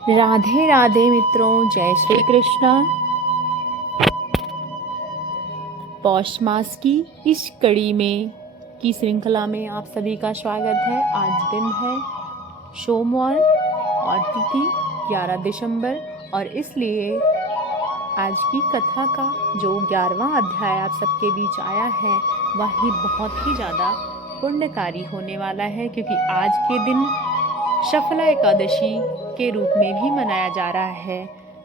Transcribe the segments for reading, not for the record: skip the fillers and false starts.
राधे राधे मित्रों, जय श्री कृष्ण। पौष मास की इस कड़ी में की श्रृंखला में आप सभी का स्वागत है। आज दिन है सोमवार और तिथि 11 दिसंबर और इसलिए आज की कथा का जो 11वां अध्याय आप सबके बीच आया है वह ही बहुत ही ज़्यादा पुण्यकारी होने वाला है, क्योंकि आज के दिन शफला एकादशी के रूप में भी मनाया जा रहा है।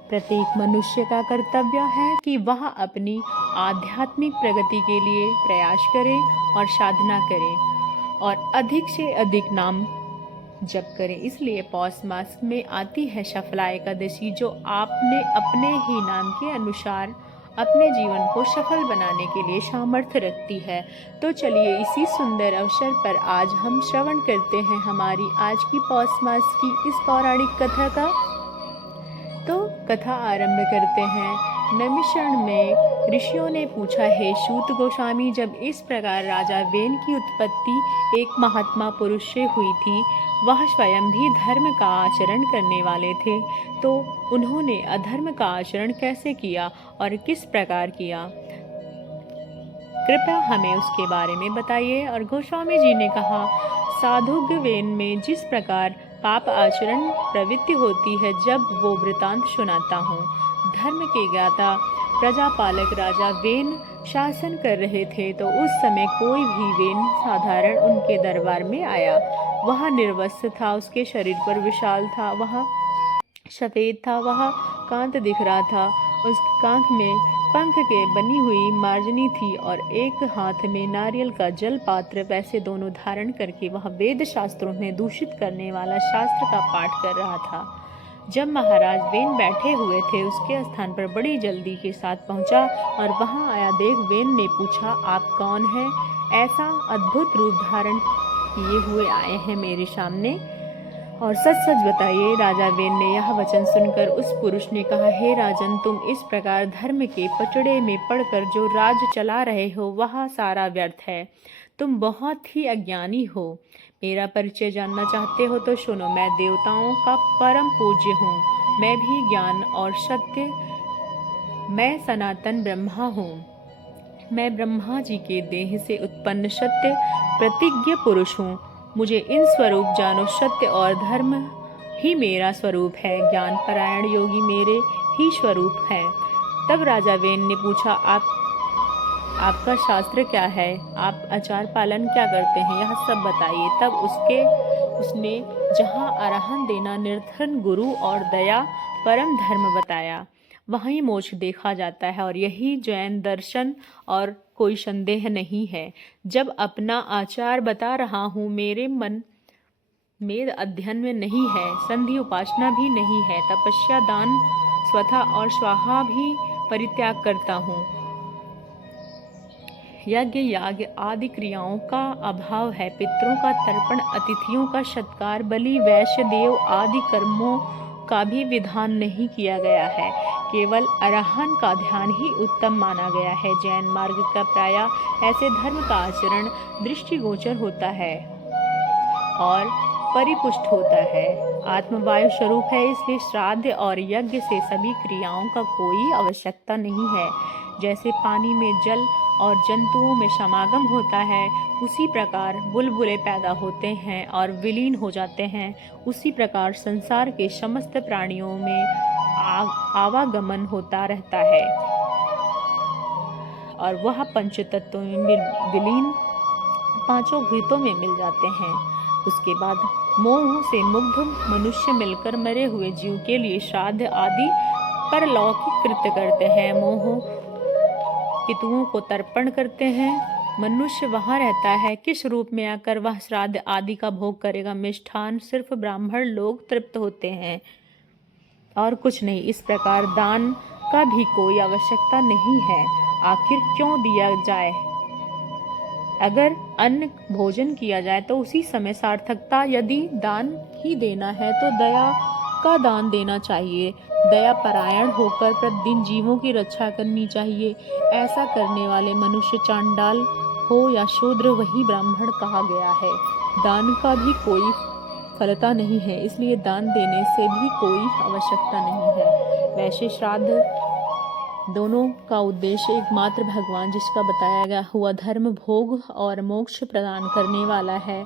प्रत्येक मनुष्य का कर्तव्य है कि वह अपनी आध्यात्मिक प्रगति के लिए प्रयास करे और साधना करे और अधिक से अधिक नाम जप करें। इसलिए पौष मास में आती है शफला एकादशी, जो आपने अपने ही नाम के अनुसार अपने जीवन को सफल बनाने के लिए सामर्थ्य रखती है। तो चलिए इसी सुंदर अवसर पर आज हम श्रवण करते हैं हमारी आज की पौष मास की इस पौराणिक कथा का। तो कथा आरंभ करते हैं। नैमिषारण्य में ऋषियों ने पूछा, हे सूत गोस्वामी, जब इस प्रकार राजा वेन की उत्पत्ति एक महात्मा पुरुष से हुई थी, वह स्वयं भी धर्म का आचरण करने वाले थे, तो उन्होंने अधर्म का आचरण कैसे किया और किस प्रकार किया? कृपया हमें उसके बारे में बताइए। और गोस्वामी जी ने कहा, साधुज्ञ वेन में जिस प्रकार पाप आचरण प्रवृत्ति होती है, जब वो वृतांत सुनाता हूँ। धर्म के ज्ञाता प्रजापालक राजा वेन शासन कर रहे थे, तो उस समय कोई भी वेन साधारण उनके दरबार में आया। वह निर्वस्त्र था, उसके शरीर पर विशाल था, वह सफेद था, वह कांत दिख रहा था, उस कांख में पंख के बनी हुई मार्जनी थी और एक हाथ में नारियल का जल पात्र। वैसे दोनों धारण करके वह वेद शास्त्रों में दूषित करने वाला शास्त्र का पाठ कर रहा था। जब महाराज वेन बैठे हुए थे, उसके स्थान पर बड़ी जल्दी के साथ पहुंचा और वहां आया देख वेन ने पूछा, आप कौन हैं? ऐसा अद्भुत रूप धारण किए हुए आए हैं मेरे सामने, और सच सच बताइए। राजा वेन ने यह वचन सुनकर उस पुरुष ने कहा, हे राजन, तुम इस प्रकार धर्म के पचड़े में पड़कर जो राज चला रहे हो वह सारा व्यर्थ है। तुम बहुत ही अज्ञानी हो। मेरा परिचय जानना चाहते हो तो सुनो, मैं देवताओं का परम पूज्य हूँ। मैं भी ज्ञान और सत्य, मैं सनातन ब्रह्मा हूँ। मैं ब्रह्मा जी के देह से उत्पन्न सत्य प्रतिज्ञ पुरुष हूँ। मुझे इन स्वरूप जानो। सत्य और धर्म ही मेरा स्वरूप है। ज्ञान परायण योगी मेरे ही स्वरूप है। तब राजा वेन ने पूछा, आपका शास्त्र क्या है? आप आचार पालन क्या करते हैं? यह सब बताइए। तब उसने जहाँ अरहन देना, निर्धन गुरु और दया परम धर्म बताया, वहीं मोक्ष देखा जाता है और यही जैन दर्शन और कोई संदेह नहीं है। जब अपना आचार बता रहा हूँ, मेरे मन में अध्ययन में नहीं है, संधि उपासना भी नहीं है, तपस्या, दान, स्वथा और स्वाहा भी परित्याग करता हूँ। यज्ञ याग आदि क्रियाओं का अभाव है। पितरों का तर्पण, अतिथियों का सत्कार, बलि, वैश्य, देव आदि कर्मों का भी विधान नहीं किया गया है। केवल अरहन का ध्यान ही उत्तम माना गया है। जैन मार्ग का प्रायः ऐसे धर्म का आचरण दृष्टिगोचर होता है और परिपुष्ट होता है। आत्मवायु स्वरूप है, इसलिए श्राद्ध और यज्ञ से सभी क्रियाओं का कोई आवश्यकता नहीं है। जैसे पानी में जल और जंतुओं में समागम होता है, उसी प्रकार बुलबुले पैदा होते हैं और विलीन हो जाते हैं, उसी प्रकार संसार के समस्त प्राणियों में आवागमन होता रहता है और वह पंच तत्वों में विलीन पांचों भूतों में मिल जाते हैं। उसके बाद मोह से मुग्ध मनुष्य मिलकर मरे हुए जीव के लिए श्राद्ध आदि परलौकिक कृत्य करते हैं। मोह पितुओं को तर्पण करते हैं। मनुष्य वहाँ रहता है, किस रूप में आकर वह श्राद्ध आदि का भोग करेगा? मिष्ठान सिर्फ ब्राह्मण लोग तृप्त होते हैं और कुछ नहीं। इस प्रकार दान का भी कोई आवश्यकता नहीं है। आखिर क्यों दिया जाए? अगर अन्न भोजन किया जाए तो उसी समय सार्थकता। यदि दान ही देना है तो दया का दान देना चाहिए। दया परायण होकर प्रतिदिन जीवों की रक्षा करनी चाहिए। ऐसा करने वाले मनुष्य चांडाल हो या शूद्र, वही ब्राह्मण कहा गया है। दान का भी कोई फलता नहीं है, इसलिए दान देने से भी कोई आवश्यकता नहीं है। वैसे श्राद्ध दोनों का उद्देश्य एकमात्र भगवान जिसका बताया गया हुआ धर्म भोग और मोक्ष प्रदान करने वाला है,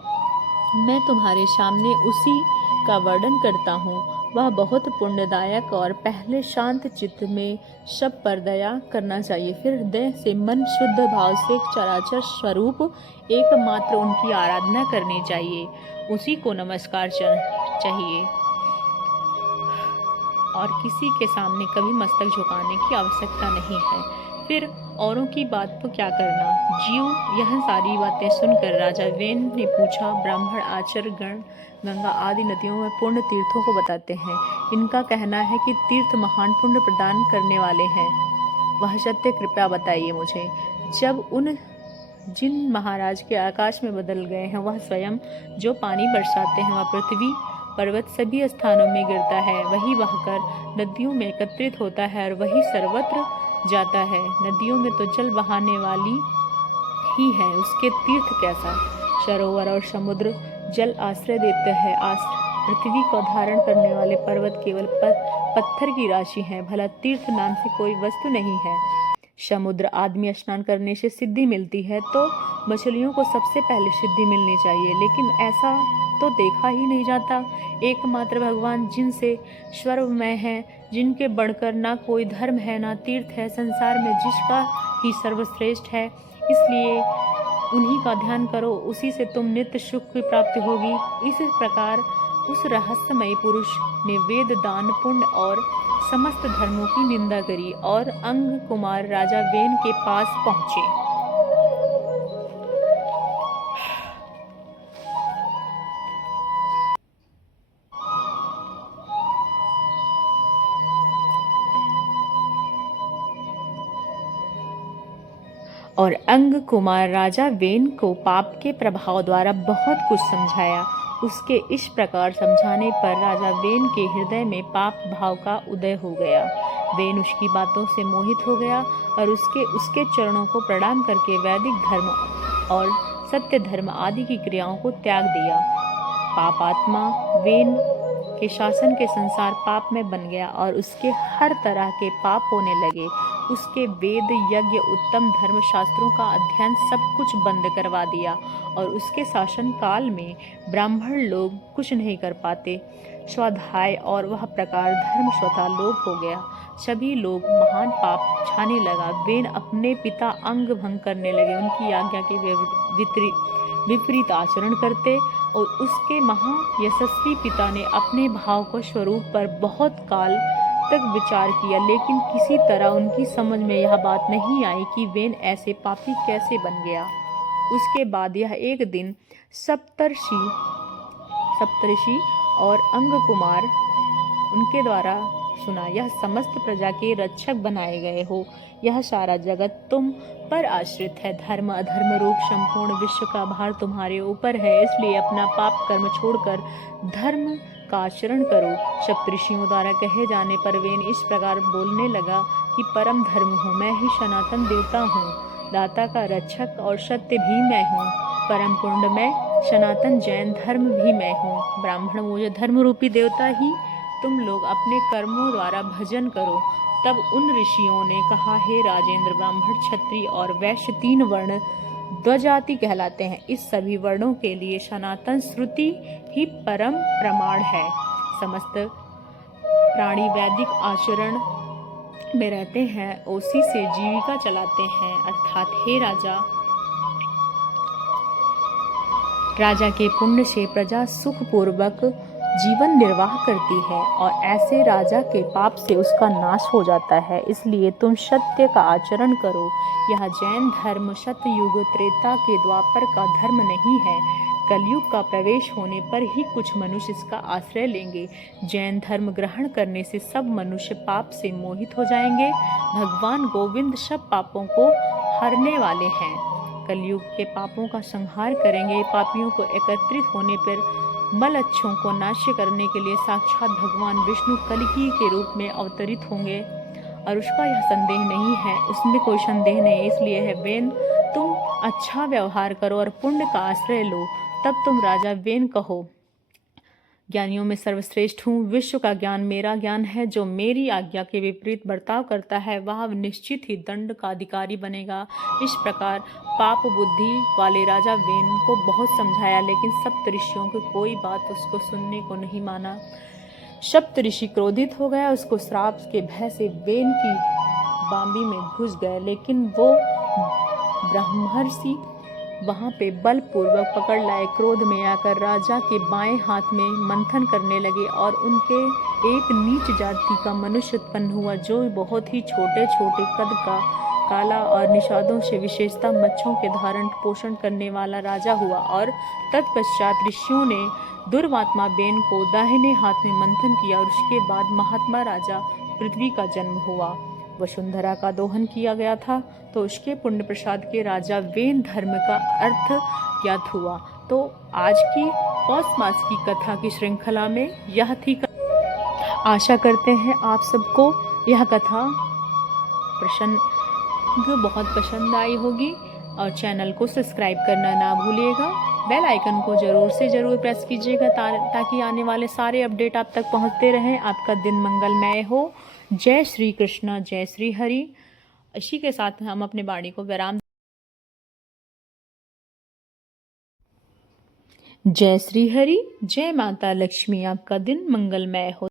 मैं तुम्हारे सामने उसी का वर्णन करता हूँ। वह बहुत पुण्यदायक और पहले शांत चित्त में सब पर दया करना चाहिए, फिर हृदय से मन शुद्ध भाव से चराचर स्वरूप एकमात्र उनकी आराधना करनी चाहिए, उसी को नमस्कार चाहिए और किसी के सामने कभी मस्तक झुकाने की आवश्यकता नहीं है। फिर औरों की बात को क्या करना। जीव यह सारी बातें सुनकर राजा वेन ने पूछा, ब्राह्मण आचार्य गण गंगा आदि नदियों में पुण्य तीर्थों को बताते हैं। इनका कहना है कि तीर्थ महान पुण्य प्रदान करने वाले हैं। वह सत्य कृपया बताइए मुझे। जब उन जिन महाराज के आकाश में बदल गए हैं, वह स्वयं जो पानी बरसाते हैं, वह पृथ्वी पर्वत सभी स्थानों में गिरता है, वही बहकर नदियों में एकत्रित होता है और वही सर्वत्र जाता है। नदियों में तो जल बहाने वाली ही है, उसके तीर्थ कैसा। सरोवर और समुद्र जल आश्रय देते हैं। पृथ्वी को धारण करने वाले पर्वत केवल पत्थर की राशि हैं, भला तीर्थ नाम से कोई वस्तु नहीं है। समुद्र आदमी स्नान करने से सिद्धि मिलती है, तो मछलियों को सबसे पहले सिद्धि मिलनी चाहिए, लेकिन ऐसा तो देखा ही नहीं जाता। एकमात्र भगवान जिनसे सर्वमय है, जिनके बढ़कर ना कोई धर्म है ना तीर्थ है, संसार में जिसका ही सर्वश्रेष्ठ है, इसलिए उन्हीं का ध्यान करो, उसी से तुम नित्य सुख की प्राप्ति होगी। इस प्रकार उस रहस्यमय पुरुष ने वेद दान पुण्य और समस्त धर्मों की निंदा करी और अंग कुमार राजा वेन के पास पहुंचे। और अंग कुमार राजा वेन को पाप के प्रभाव द्वारा बहुत कुछ समझाया। उसके इस प्रकार समझाने पर राजा वेन के हृदय में पाप भाव का उदय हो गया। वेन उसकी बातों से मोहित हो गया और उसके चरणों को प्रणाम करके वैदिक धर्म और सत्य धर्म आदि की क्रियाओं को त्याग दिया। पापात्मा वेन के शासन के संसार पाप में बन गया और उसके हर तरह के पाप होने लगे। उसके वेद यज्ञ उत्तम धर्म शास्त्रों का अध्ययन सब कुछ बंद करवा दिया और उसके शासन काल में ब्राह्मण लोग कुछ नहीं कर पाते। स्वाध्याय और वह प्रकार धर्म स्वतः लोप हो गया। सभी लोग महान पाप छाने लगा। वेन अपने पिता अंग भंग करने लगे, उनकी आज्ञा के विपरीत आचरण करते और उसके महायशस्वी पिता ने अपने भाव को स्वरूप पर बहुत काल तक विचार किया, लेकिन किसी तरह उनकी समझ में यह बात नहीं आई कि वेन ऐसे पापी कैसे बन गया। उसके बाद यह एक दिन सप्तर्षि और अंग कुमार उनके द्वारा सुना, यह समस्त प्रजा के रक्षक बनाए गए हो। यह सारा जगत तुम पर आश्रित है। धर्म अधर्म रूप संपूर्ण विश्व का भार तुम्हारे ऊपर है, इसलिए अपना पाप कर्म छोड़कर धर्म का आचरण करो। सप्तऋषियों द्वारा कहे जाने पर वेन इस प्रकार बोलने लगा कि परम धर्म हूँ, मैं ही सनातन देवता हूँ, दाता का रक्षक और सत्य भी मैं हूँ, परम पुण्य मैं, सनातन जैन धर्म भी मैं हूँ। ब्राह्मण मुझे धर्म रूपी देवता ही तुम लोग अपने कर्मों द्वारा भजन करो। तब उन ऋषियों ने कहा, हे राजेंद्र, ब्राह्मण क्षत्रिय और वैश्य 3 वर्ण द्वजाति कहलाते हैं। इस सभी वर्णों के लिए सनातन श्रुति ही परम प्रमाण है। समस्त प्राणी वैदिक आचरण में रहते हैं, उसी से जीविका चलाते हैं। अर्थात हे राजा के पुण्य से प्रजा सुखपूर्वक जीवन निर्वाह करती है और ऐसे राजा के पाप से उसका नाश हो जाता है। इसलिए तुम सत्य का आचरण करो। यह जैन धर्म सतयुग त्रेता के द्वापर का धर्म नहीं है। कलयुग का प्रवेश होने पर ही कुछ मनुष्य इसका आश्रय लेंगे। जैन धर्म ग्रहण करने से सब मनुष्य पाप से मोहित हो जाएंगे। भगवान गोविंद सब पापों को हरने वाले हैं, कलयुग के पापों का संहार करेंगे। पापियों को एकत्रित होने पर मलच्छों को नाश्य करने के लिए साक्षात भगवान विष्णु कल्कि के रूप में अवतरित होंगे और उसका यह संदेह नहीं है, उसमें कोई संदेह नहीं। इसलिए है वेन, तुम अच्छा व्यवहार करो और पुण्य का आश्रय लो। तब तुम राजा वेन कहो, ज्ञानियों में सर्वश्रेष्ठ हूँ। विश्व का ज्ञान मेरा ज्ञान है। जो मेरी आज्ञा के विपरीत बर्ताव करता है वह निश्चित ही दंड का अधिकारी बनेगा। इस प्रकार पाप बुद्धि वाले राजा वेन को बहुत समझाया, लेकिन सप्तऋषियों की कोई बात उसको सुनने को नहीं माना। सप्तऋषि क्रोधित हो गया। उसको श्राप के भय से वेन की बांबी में घुस गए, लेकिन वो ब्रह्मर्षि वहां पे बलपूर्वक पकड़ लाए। क्रोध में आकर राजा के बाएं हाथ में मंथन करने लगे और उनके एक नीच जाति का मनुष्य उत्पन्न हुआ, जो बहुत ही छोटे छोटे कद का, काला और निषादों से विशेषता मच्छों के धारण पोषण करने वाला राजा हुआ। और तत्पश्चात ऋषियों ने दुर्वात्मा बेन को दाहिने हाथ में मंथन किया और उसके बाद महात्मा राजा पृथ्वी का जन्म हुआ। वसुंधरा का दोहन किया गया था, तो उसके पुण्य प्रसाद के राजा वेन धर्म का अर्थ ज्ञात हुआ। तो आज की पौष मास की कथा की श्रृंखला में यह थी। आशा करते हैं आप सबको यह कथा बहुत पसंद आई होगी, और चैनल को सब्सक्राइब करना ना भूलिएगा। बेल आइकन को ज़रूर से ज़रूर प्रेस कीजिएगा ताकि आने वाले सारे अपडेट आप तक पहुंचते रहें। आपका दिन मंगलमय हो। जय श्री कृष्ण, जय श्री हरि। इसी के साथ हम अपने वाणी को विराम। जय श्री हरि, जय माता लक्ष्मी। आपका दिन मंगलमय हो।